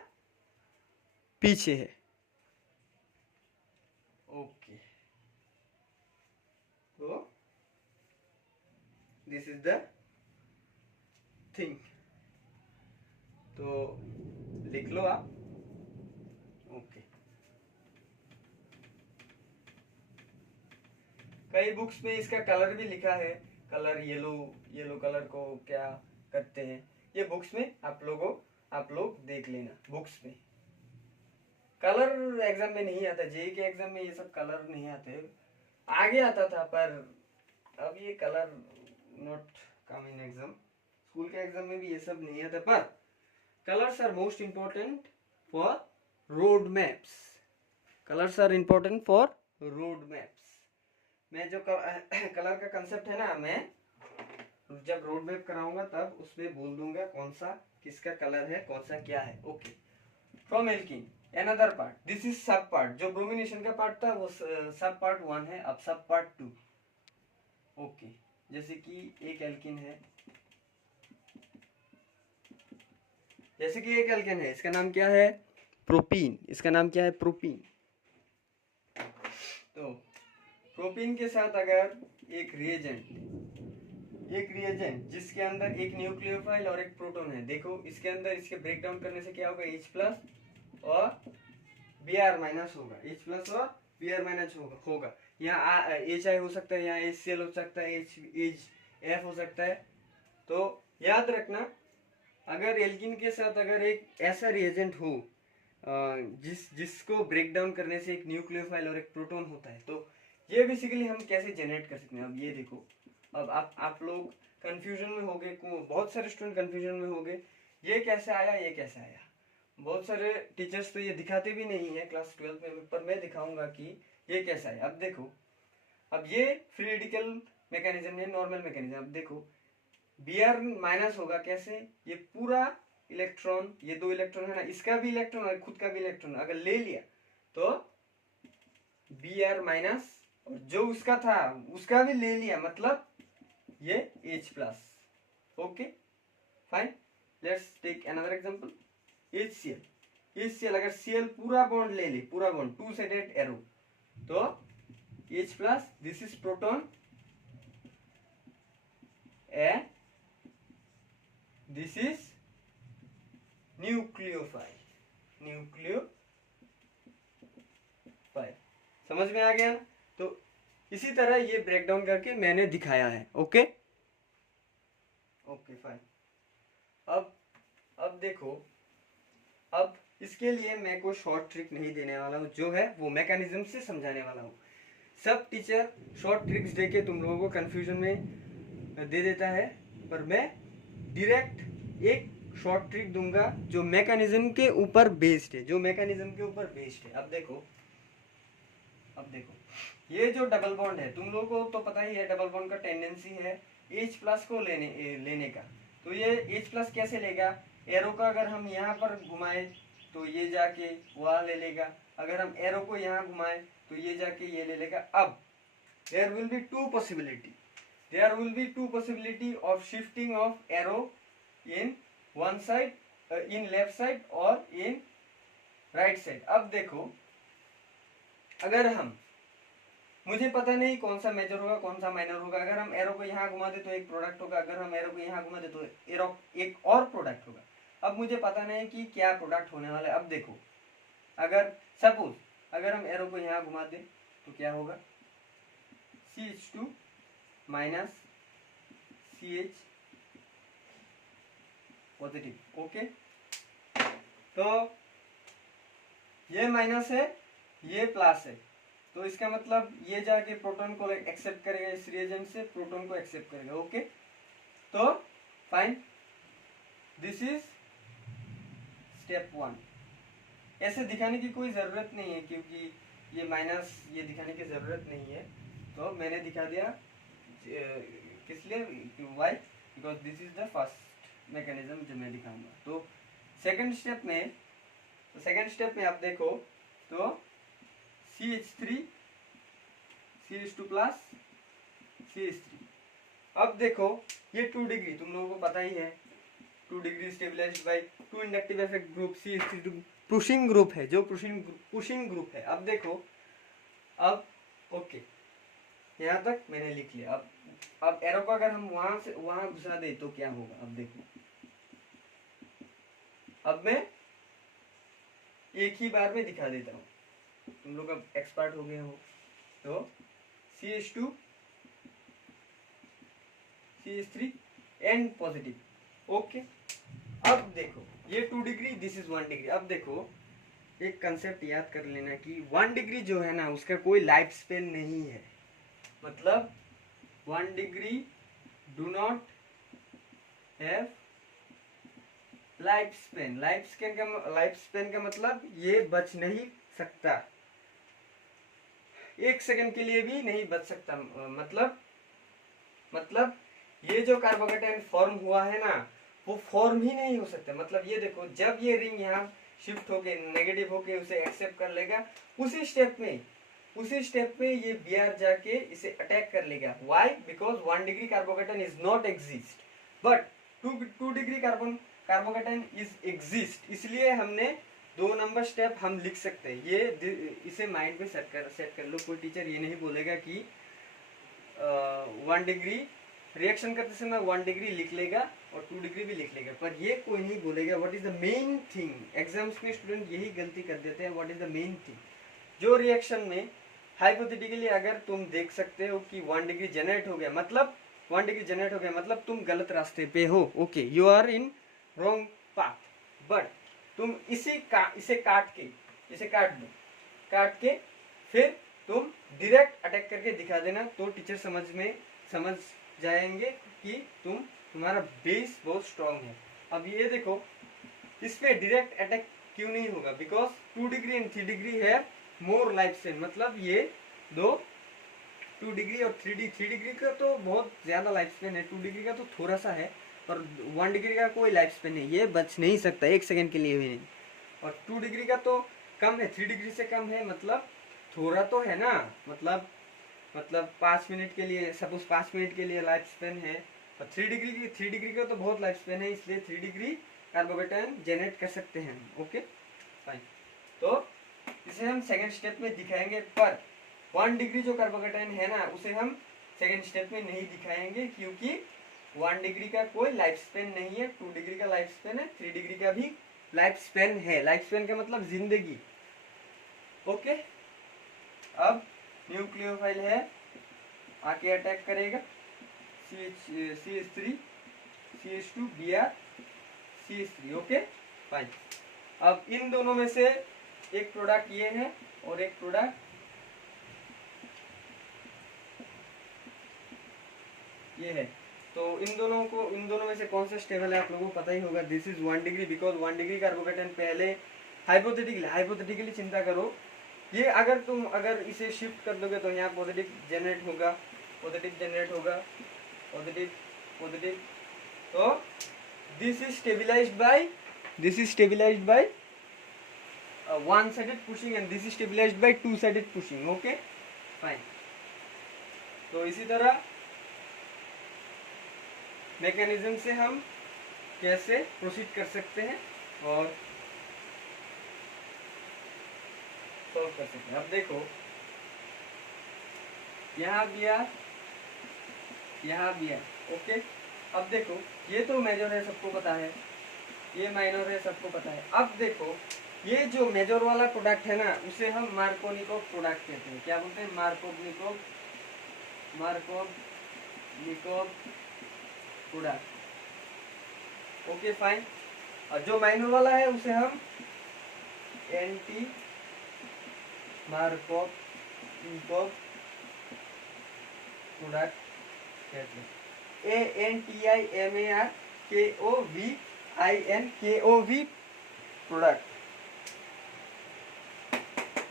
पीछे है। ओके, तो दिस इज द थिंग, तो लिख लो आप। ओके, कई बुक्स में इसका कलर भी लिखा है, कलर येलो कलर को क्या करते हैं, ये बुक्स में आप लोग देख लेना। बुक्स में कलर एग्जाम में नहीं आता, जेईई के एग्जाम में ये सब कलर नहीं आते, आगे आता था, पर अब ये colour not come in exam. School के एग्जाम में भी ये सब नहीं आता, पर colours are most important for road maps. Colours are important for road maps. मैं जो कलर का कंसेप्ट है ना, मैं जब रोड मैप कराऊंगा तब उसमें बोल दूंगा कौन सा किसका कलर है, कौन सा क्या है। Okay, from alkene another part, this is सब पार्ट। जो ब्रोमिनेशन का पार्ट था वो सब पार्ट 1 है, अब सब पार्ट 2। ओके, जैसे कि एक एल्कीन है, इसका नाम क्या है, प्रोपीन। इसका नाम क्या है, प्रोपीन। तो प्रोपीन के साथ अगर एक रिएजेंट जिसके अंदर एक न्यूक्लियोफाइल और एक प्रोटॉन है, देखो इसके अंदर इसके ब्रेक डाउन करने से क्या होगा, H+ और Br- होगा, H+ और Br- होगा। यहाँ HI हो सकता है, यहाँ HCl हो सकता है, HF हो सकता है। तो याद रखना, अगर एल्कीन के साथ अगर एक ऐसा रिएजेंट हो जिसको ब्रेक डाउन करने से एक न्यूक्लियोफाइल और एक प्रोटॉन होता है, तो ये बेसिकली हम कैसे जनरेट कर सकते हैं। अब ये देखो, अब आप लोग कंफ्यूजन में होंगे, बहुत सारे स्टूडेंट कंफ्यूजन में होंगे, ये कैसे आया, ये कैसे आया। बहुत सारे टीचर्स तो ये दिखाते भी नहीं है क्लास 12 में, पर मैं दिखाऊंगा कि ये कैसा है। अब देखो, अब ये फ्री रेडिकल मैकेनिज्म है, नॉर्मल मैकेनिज्म। अब देखो Br- होगा कैसे, ये पूरा इलेक्ट्रॉन, ये 2 इलेक्ट्रॉन है ना, इसका भी इलेक्ट्रॉन और खुद का भी इलेक्ट्रॉन अगर ले लिया तो Br- और जो उसका था उसका भी ले लिया, मतलब ये H+। Okay fine, let's take another example, HCl। अगर Cl पूरा बॉन्ड ले ले, पूरा बॉन्ड, 2 साइडेड एरो, तो H plus, this is proton and this is nucleophile. Nucleophile समझ में आ गया ना? तो इसी तरह ये ब्रेक डाउन करके मैंने दिखाया है। Okay okay fine. अब देखो, अब इसके लिए मैं कोई शॉर्ट ट्रिक नहीं देने वाला हूँ, जो है वो मैकेनिज्म से समझाने वाला हूँ। सब टीचर शॉर्ट ट्रिक्स देके तुम लोगों को कंफ्यूजन में दे देता है, पर मैं डायरेक्ट एक शॉर्ट ट्रिक दूंगा जो मैकेनिज्म के ऊपर बेस्ड है, अब देखो ये जो डबल बॉन्ड है, तुम लोगों को तो पता ही है डबल बॉन्ड का टेंडेंसी है H प्लस को लेने का। तो ये H प्लस कैसे लेगा? एरो का अगर हम यहाँ पर घुमाए तो ये जाके वहां ले लेगा, अगर हम एरो को यहाँ घुमाए तो ये जाके ये ले लेगा। अब there will be two possibility of shifting of arrow in one side, in left side और इन राइट साइड। अब देखो, अगर हम, मुझे पता नहीं कौन सा मेजर होगा कौन सा माइनर होगा, अगर हम एरो को यहाँ घुमा दे तो एक प्रोडक्ट होगा, अगर हम एरो को यहाँ घुमा दे तो एरो एक और प्रोडक्ट होगा। अब मुझे पता नहीं कि क्या प्रोडक्ट होने वाला है। अब देखो, अगर सपोज अगर हम एरो को यहाँ घुमा दे तो क्या होगा? CH2 minus CH positive. Okay, तो ये माइनस है, ये प्लस है, तो इसका मतलब ये जाके प्रोटॉन को एक्सेप्ट करेगा, इस रिएजेंट से प्रोटॉन को एक्सेप्ट करेगा। ओके, तो फाइन, दिस इज स्टेप 1। ऐसे दिखाने की कोई जरूरत नहीं है, क्योंकि ये माइनस ये दिखाने की जरूरत नहीं है, तो मैंने दिखा दिया। किस लिए? Why? Because this is the first mechanism जो मैं दिखाऊंगा। तो सेकंड स्टेप में आप देखो तो CH3 CH2 प्लस CH3। अब देखो ये 2 डिग्री तुम लोगों को पता ही है, 2 degree stabilized by 2 inductive effect group. CH3 pushing group है, जो पुशिंग ग्रुप है। अब देखो, अब ओके, यहाँ तक मैंने लिख लिया। अब एरो को अगर हम वहां से वहां घुसा दे तो क्या होगा? अब देखो, अब मैं एक ही बार में दिखा देता हूँ, तुम लोग अब एक्सपर्ट हो गए हो। तो CH2 CH3 and positive. Okay, अब देखो ये 2 डिग्री, दिस इज 1 डिग्री। अब देखो एक कंसेप्ट याद कर लेना कि 1 डिग्री जो है ना, उसका कोई लाइफ स्पेन नहीं है। मतलब 1 degree do not have life span. Life span का मतलब ये बच नहीं सकता, 1 सेकंड के लिए भी नहीं बच सकता। मतलब ये जो कार्बोकेटायन फॉर्म हुआ है ना, वो फॉर्म ही नहीं हो सकता। मतलब ये देखो, जब ये रिंग यहाँ शिफ्ट होके नेगेटिव होके उसे एक्सेप्ट कर लेगा, उसी स्टेप में ये Br जाके इसे अटैक कर लेगा। Why? Because 1 degree carbocation is not exist, but 2 degree carbocation is exist. इसलिए हमने 2 नंबर स्टेप हम लिख सकते हैं। ये इसे माइंड में सेट कर लो। कोई टीचर ये नहीं बोलेगा कि 1 डिग्री रिएक्शन करते समय 1 डिग्री लिख लेगा और 2 डिग्री भी लिख लेगा, पर ये कोई नहीं बोलेगा what is the main thing. Exams में स्टूडेंट यही गलती कर देते हैं, what is the main thing. जो रिएक्शन में हाइपोथेटिकली अगर तुम देख सकते हो कि 1 डिग्री जनरेट हो गया, मतलब तुम गलत रास्ते पे हो। Okay, you are in wrong path, but तुम इसे काट के फिर तुम डायरेक्ट अटैक करके दिखा देना, तो टीचर समझ जाएंगे कि तुम्हारा बेस बहुत स्ट्रांग है। अब ये देखो, इसमें डायरेक्ट अटैक क्यों नहीं होगा? बिकॉज 2 डिग्री एंड 3 डिग्री है मोर लाइफ स्पेन। मतलब ये 2 डिग्री और 3 डिग्री का तो बहुत ज्यादा लाइफ स्पेन है, 2 डिग्री का तो थोड़ा सा है, और 1 डिग्री का कोई लाइफ स्पेन नहीं, ये बच नहीं सकता 1 सेकंड के लिए भी नहीं। और 2 डिग्री का तो कम है, 3 डिग्री से कम है, मतलब थोड़ा तो है ना। मतलब 5 मिनट के लिए, सपोज 5 मिनट के लिए लाइफ स्पेन है, और 3 डिग्री का तो बहुत लाइफ स्पेन है, इसलिए 3 डिग्री कार्बोकेटायन जनरेट कर सकते हैं। ओके फाइन, तो इसे हम सेकंड स्टेप में दिखाएंगे, पर 1 डिग्री जो कार्बोकेटाइन है ना उसे हम सेकेंड स्टेप में नहीं दिखाएंगे, क्योंकि 1 डिग्री का कोई लाइफ स्पेन नहीं है, 2 डिग्री का लाइफ स्पेन है, 3 डिग्री का भी लाइफ स्पेन है। लाइफ स्पेन का मतलब जिंदगी। ओके, अब न्यूक्लियोफाइल है, आके अटैक करेगा CH3 CH2 Br CH3। Okay fine. अब इन दोनों में से एक प्रोडक्ट ये है और एक प्रोडक्ट ये है। तो इन दोनों में से कौन सा स्टेबल है आप लोगों को पता ही होगा। This is 1 degree, because 1 degree carbocation पहले हाइपोथेटिकली चिंता करो, ये अगर इसे शिफ्ट कर दोगे तो यहाँ पॉजिटिव जनरेट होगा, पॉजिटिव। तो this is stabilized by one sided pushing and this is stabilized by two sided pushing. Okay fine. तो इसी तरह मैकेनिज्म से हम कैसे प्रोसीड कर सकते हैं और सॉल्व कर सकते हैं। अब देखो यहाँ भी है। ओके, अब देखो ये तो मेजर है, सबको पता है, ये माइनर है, सबको पता है। अब देखो ये जो मेजर वाला प्रोडक्ट है ना उसे हम मार्कोनिकोव प्रोडक्ट कहते हैं। क्या बोलते हैं? Markovnikov product. Okay fine. और जो माइनर वाला है उसे हम एंटी मार्कोनिकोव प्रोडक्ट कहते हैं। ANTIMARKOVINKOV product.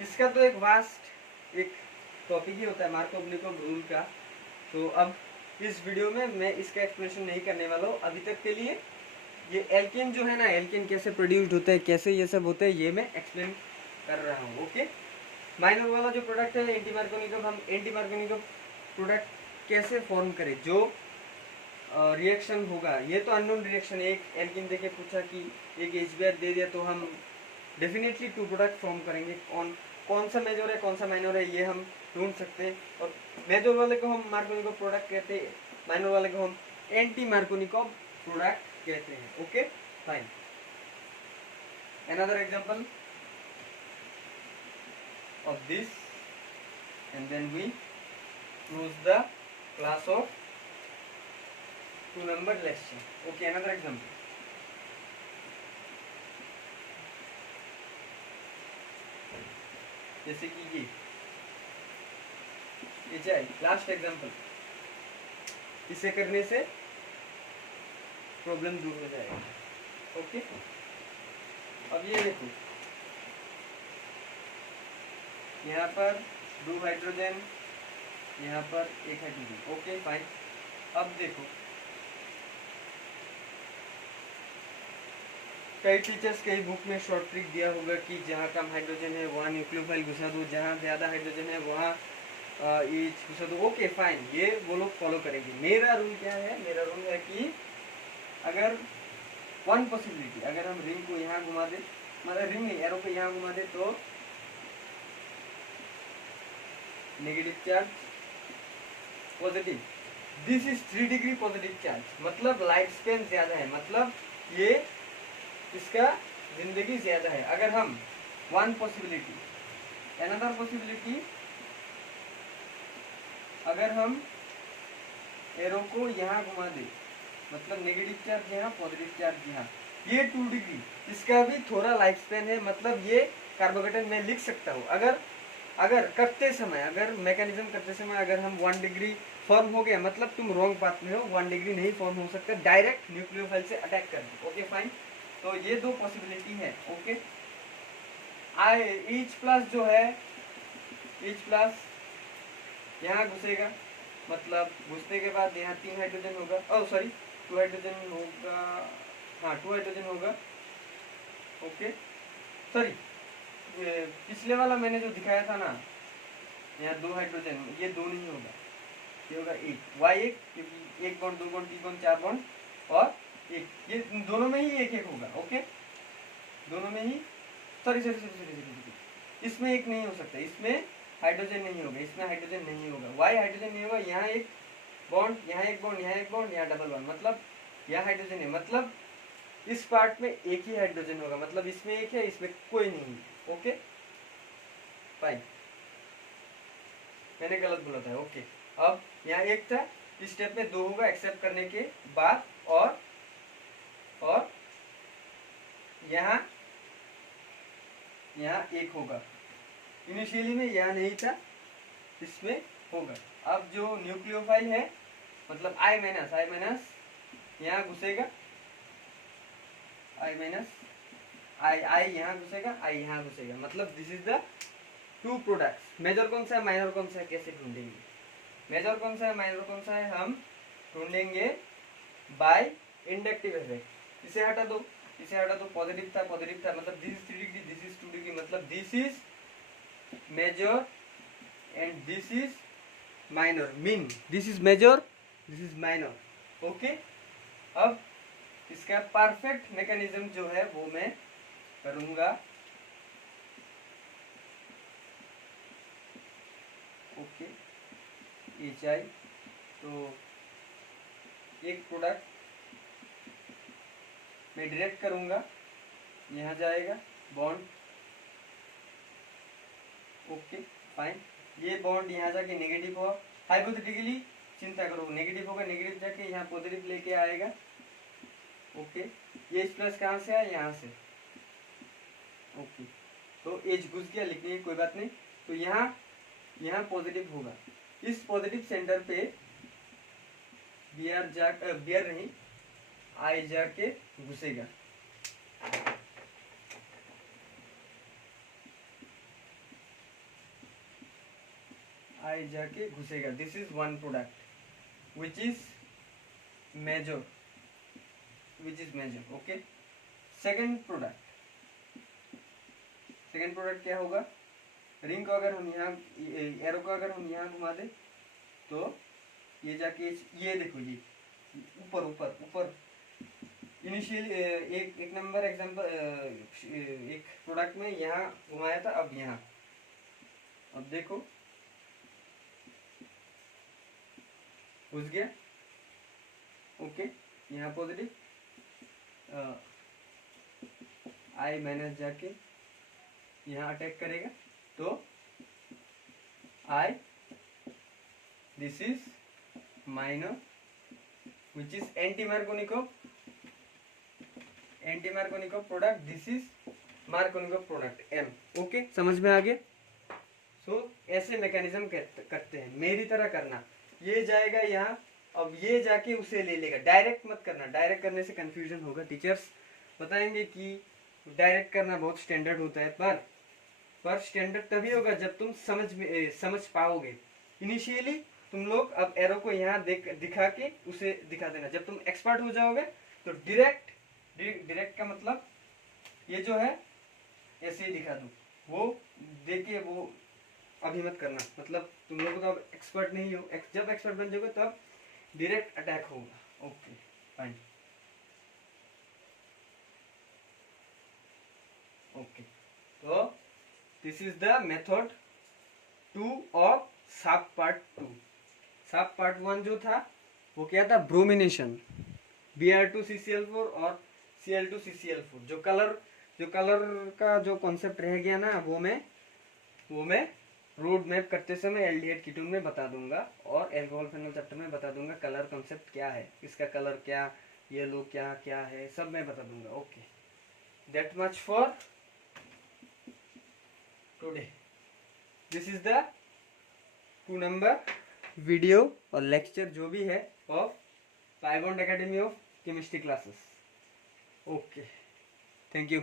इसका तो एक वास्ट एक टॉपिक ही होता है मार्कोनिकोव रूल का। तो अब इस वीडियो में मैं इसका एक्सप्लेनेशन नहीं करने वाला हूँ अभी तक के लिए। ये एल्केन जो है ना, एल्केन कैसे प्रोड्यूस्ड होता है, कैसे ये सब होता है, ये मैं एक्सप्लेन कर रहा हूँ। ओके, माइनर वाला जो प्रोडक्ट है एंटी मार्कोनिकोव, हम एंटी मार्कोनिकोव प्रोडक्ट कैसे फॉर्म करें, जो रिएक्शन होगा। ये तो अननोन रिएक्शन, एक एल्केन देके पूछा कि एक HBr दे दिया तो हम डेफिनेटली 2 प्रोडक्ट फॉर्म करेंगे। कौन सा मेजर है कौन सा माइनर है ये हम ढूंढ सकते हैं। और मेजर वाले को हम मार्कोनिकोव प्रोडक्ट कहते हैं, माइनर वाले को हम एंटी मार्कोनिकोव प्रोडक्ट कहते हैं। Okay fine. Another example of this and then we close the class of 2 number lecture. Okay, another example. जैसे कि ये जाए लास्ट एग्जांपल, इसे करने से प्रॉब्लम दूर हो जाएगा। ओके, अब ये देखो यहाँ पर 2 हाइड्रोजन, यहाँ पर 1 हाइड्रोजन। Okay fine. अब देखो कई टीचर्स कई बुक में शॉर्ट ट्रिक दिया होगा कि जहाँ कम हाइड्रोजन है वहाँ न्यूक्लियोफाइल घुसा दो, जहाँ ज़्यादा हाइड्रोजन है वहाँ ईच घुसा दो। ओके फाइन, ये वो लोग फॉलो करेंगे। मेरा रूल क्या है? मेरा रूल है कि अगर वन पॉसिबिलिटी, अगर हम रिंग को यहाँ घुमा दे, मतलब रिंग नहीं, एरो को यहाँ घुमा दे तो negative charge, positive. This is 3 degree positive charge, मतलब लाइफ स्पेन ज्यादा है, मतलब ये इसका जिंदगी ज्यादा है। अगर हम वन पॉसिबिलिटी, अनदर पॉसिबिलिटी, अगर हम एरो को यहाँ घुमा दे, मतलब नेगेटिव चार्ज यहाँ, पॉजिटिव चार्ज यहाँ, ये 2 डिग्री, इसका भी थोड़ा लाइफ स्पेन है। मतलब ये कार्बोकेटाइन मैं लिख सकता हूँ। अगर करते समय, अगर मैकेनिज्म करते समय अगर हम 1 डिग्री फॉर्म हो गया, मतलब तुम रॉन्ग पाथ में हो, 1 डिग्री नहीं फॉर्म हो सकता, डायरेक्ट न्यूक्लियोफाइल से अटैक कर दो। Okay fine. तो ये 2 पॉसिबिलिटी है। ओके, H प्लस जो है, H प्लस यहाँ घुसेगा, मतलब घुसने के बाद यहाँ 3 हाइड्रोजन होगा, ओह सॉरी 2 हाइड्रोजन होगा, हाँ 2 हाइड्रोजन होगा। ओके सॉरी, पिछले वाला मैंने जो दिखाया था ना, यहाँ 2 हाइड्रोजन, ये 2 नहीं होगा, ये होगा 1, Y1, क्योंकि 1 बॉन्ड 2 बॉन्ड 3 बॉन्ड 4 बॉन्ड और 1, ये दोनों में ही 1 होगा। ओके, दोनों में ही, सॉरी इसमें 1 नहीं हो सकता, इसमें हाइड्रोजन नहीं होगा, इसमें हाइड्रोजन नहीं होगा। वाई हाइड्रोजन नहीं होगा? यहाँ एक बॉन्ड, यहाँ एक बॉन्ड, यहाँ एक बॉन्ड, यहाँ डबल बॉन्ड, मतलब यहाँ हाइड्रोजन है, मतलब इस पार्ट में एक ही हाइड्रोजन होगा, मतलब इसमें एक है, इसमें कोई नहीं है। ओके फाइन, मैंने गलत बोला था। ओके, अब यहाँ एक था, इस स्टेप में दो होगा एक्सेप्ट करने के बाद, और यहाँ एक होगा। इनिशियली में यहाँ नहीं था, इसमें होगा। अब जो न्यूक्लियोफाइल है, मतलब आई माइनस यहाँ घुसेगा, आई यहाँ घुसेगा, आई यहाँ घुसेगा, मतलब this is the two products. Major कौन सा है, माइनर कौन सा है, कैसे ढूंढेंगे? मेजर कौन सा है, माइनर कौन सा है, हम ढूंढेंगे बाय इंडक्टिव इफेक्ट। इसे हटा दो, पॉजिटिव था, मतलब this is 3 degree, this is 2 degree, मतलब this is major and this is minor, mean this is major, this is minor. Okay, अब इसका परफेक्ट मैकेनिज्म जो है वो मैं करूंगा। ओके, HI, तो एक प्रोडक्ट मैं डायरेक्ट करूंगा, यहाँ जाएगा बॉन्ड। ओके फाइन, ये बॉन्ड यहाँ जाके नेगेटिव हुआ, हाइपोथेटिकली चिंता करो, नेगेटिव होगा, नेगेटिव जाके यहाँ पॉजिटिव लेके आएगा। ओके, ये प्लस कहाँ से आया, यहाँ से। ओके, तो एच घुस गया, लिखने की कोई बात नहीं। तो यहाँ पॉजिटिव होगा, इस पॉजिटिव सेंटर पे बियर नहीं, आई जाके घुसेगा। आई जाके घुसेगा। This is one product which is major, okay. Second product क्या होगा, रिंग को अगर हम यहाँ, एरो को अगर हम यहाँ घुमा दे तो ये जाके, ये देखो, ये ऊपर इनिशियली एक नंबर एग्जांपल, एक प्रोडक्ट में यहाँ घुमाया था, अब यहाँ, अब देखो घुस गया। ओके, यहाँ पॉजिटिव, आई माइनस जाके यहाँ अटैक करेगा, तो I, this is minor which is anti Markovnikov product, this is Markovnikov product M. Okay, समझ में आ गया? सो ऐसे मैकेनिज्म करते हैं, मेरी तरह करना। ये जाएगा यहाँ, अब ये जाके उसे ले लेगा। डायरेक्ट मत करना, डायरेक्ट करने से कंफ्यूजन होगा। टीचर्स बताएंगे कि डायरेक्ट करना बहुत स्टैंडर्ड होता है, पर स्टैंडर्ड तभी होगा जब तुम समझ पाओगे। इनिशियली तुम लोग अब एरो को यहाँ दिखा के उसे दिखा देना। जब तुम एक्सपर्ट हो जाओगे तो डायरेक्ट का मतलब ये जो है ऐसे ही दिखा दो, वो देखिए, वो अभी मत करना। मतलब तुम लोग तो अब एक्सपर्ट नहीं हो, जब एक्सपर्ट बन जाओगे तब डायरेक्ट अटैक होगा। ओके फाइन, ओके, तो this is the method 2 of साफ पार्ट 2। साफ पार्ट 1 जो था वो क्या था, ब्रोमिनेशन, Br2CCl4 और Cl2CCl4। जो कलर का जो कॉन्सेप्ट रह गया ना, वो मैं रोड मैप करते समय एल्डिहाइड कीटोन में बता दूंगा, और एल्कोहल फेनॉल चैप्टर में बता दूंगा कलर कॉन्सेप्ट क्या है, इसका कलर क्या, येलो क्या है, सब मैं बता दूंगा। Okay, that much for today. This is the 2 number video और लेक्चर जो भी है of pi bond academy of chemistry classes. Okay, thank you.